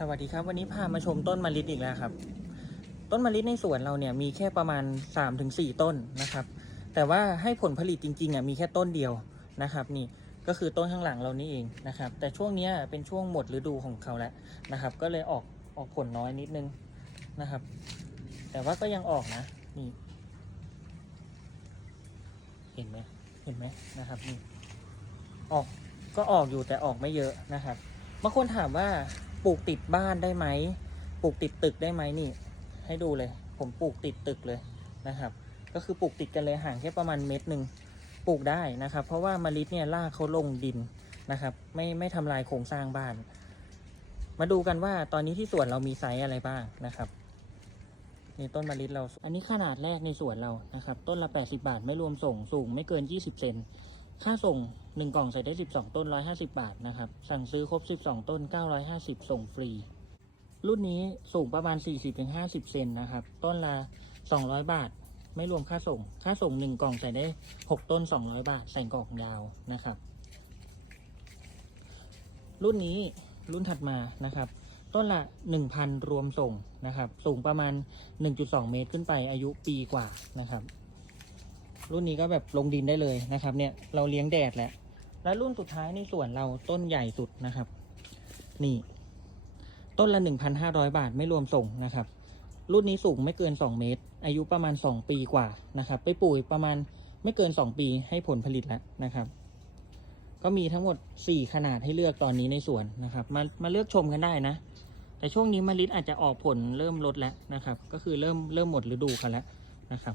สวัสดีครับ วันนี้พามาชมต้นมะลิอีกแล้วครับ ต้นมะลิในสวนเราเนี่ยมีแค่ประมาณ 3-4 ต้นนะครับ แต่ว่าให้ผลผลิตจริงๆอะมีแค่ต้นเดียวนะครับ นี่ก็คือต้นข้างหลังเรานี่เองนะครับ แต่ช่วงนี้เป็นช่วงหมดฤดูของเขาแล้วนะครับ ก็เลยออกออกผลน้อยนิดนึงนะครับ แต่ว่าก็ยังออกนะนี่เห็นไหมเห็นไหมนะครับนี่ออกก็ออกอยู่แต่ออกไม่เยอะนะครับบางคนถามว่า ปลูกติดบ้านได้ไหมปลูกติดตึกได้ไหมนี่ ให้ดูเลย ผมปลูกติดตึกเลยนะครับ ก็คือปลูกติดกันเลยห่างแค่ประมาณเมตรหนึ่งปลูกได้นะครับ เพราะว่ามะลิเนี่ยรากเขาลงดินนะครับ ไม่ไม่ทำลายโครงสร้างบ้าน มาดูกันว่าตอนนี้ที่สวนเรามีไซส์อะไรบ้างนะครับนี่ต้นมะลิเรา อันนี้ขนาดแรกในสวนเรานะครับ ต้นละ 80 บาทไม่รวมส่งสูงไม่เกิน 20 เซน ค่าส่ง 1 กล่องใส่ได้ 12 ต้น 150 บาทนะครับ สั่งซื้อครบ 12 ต้น 950 ส่งฟรี รุ่นนี้สูงประมาณ 40-50 เซนนะครับ ต้นละ 200 บาท ไม่รวมค่าส่ง ค่าส่ง 1 กล่องใส่ได้ 6 ต้น 200 บาท ใส่กล่องยาวนะครับ รุ่นนี้รุ่นถัดมานะครับ ต้นละ 1,000 รวมส่งนะครับ สูงประมาณ 1.2 เมตรขึ้นไปอายุปีกว่านะครับ รุ่นนี้ก็แบบลงดินได้เลยนะครับ เนี่ยเราเลี้ยงแดดแล้วและรุ่นสุดท้ายในส่วนเราต้นใหญ่สุดนะครับ นี่ ต้นละ 1,500 บาทไม่รวมส่งนะครับ รุ่นนี้สูงไม่เกิน 2 เมตร อายุประมาณ 2 ปีกว่านะครับ ไปปลูกประมาณไม่เกิน 2 ปีให้ผลผลิตแล้วนะครับ ก็มีทั้งหมด 4 ขนาดให้เลือกตอนนี้ในสวนนะครับ มามาเลือกชมกันได้นะ แต่ช่วงนี้มะลิอาจจะออกผลเริ่มลดแล้วนะครับ ก็คือเริ่มเริ่มหมดฤดูเขาแล้วนะครับ